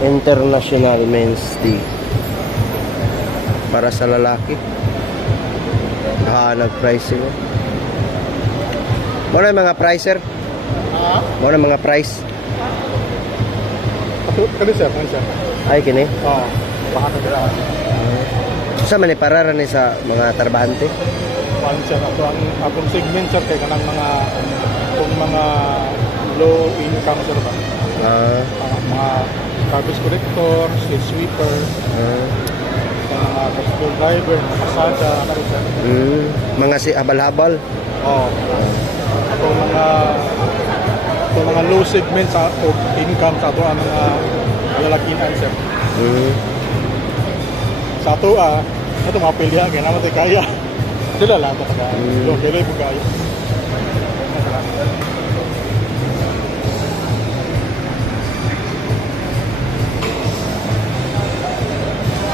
International Men's Day para sa lalaki. Nag-pricing. Mo na mga pricer? Mo na mga price? Kani sir, kani sir. Ay kini. Oo. Baka nagdala. Sa man para ni sa mga trabahante. Kani sir, ato ang atong segment sir kay kanang mga low income sir ba. Mga garbage collector, street sweeper, mga bicycle driver, mga pasada, ano sir. Mga si habal-habal. Oo. Atong mga low segment sa income sa ato ang mga lalakihan sir. Sa ato ito mga pilya kaya naman tayo kaya. Sila lang ito taga. Kailan po kaya.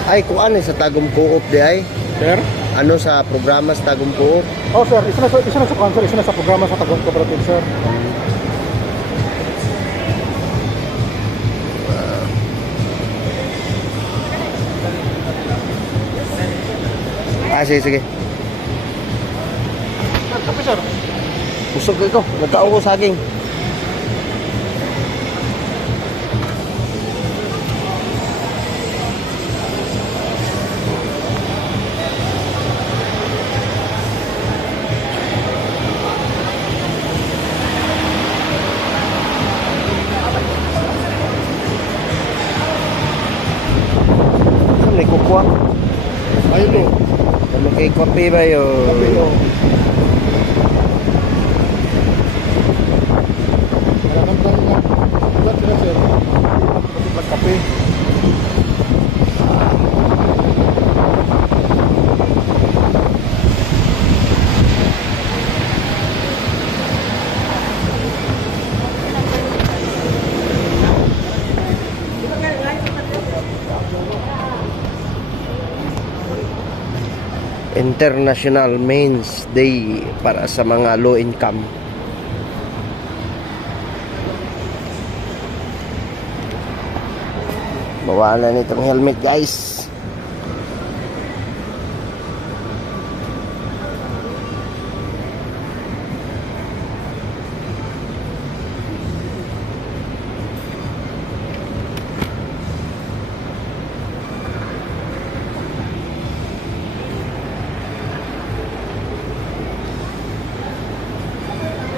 Ay kung ano sa Tagum Co-op di ay? Sir? Ano sa programa sa Tagum Co-op? Oh sir, isa na sa concert, isa na sa programa sa Tagum Cooperative sir. Sige, sige. Kape sir? Usog ko. Nagkao ko saging. May kukuha. Ayun o. May kape ba yun? Kape o. Maraming tayo nga. Ilan sila sir? Kape. International Men's Day para sa mga low income. Bawalan itong helmet guys.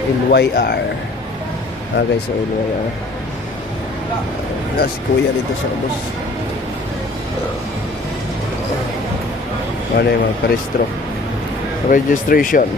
LYR. Guys, so LYR. Si kuya dito sa labas. Ano yung mga paristro? Registration.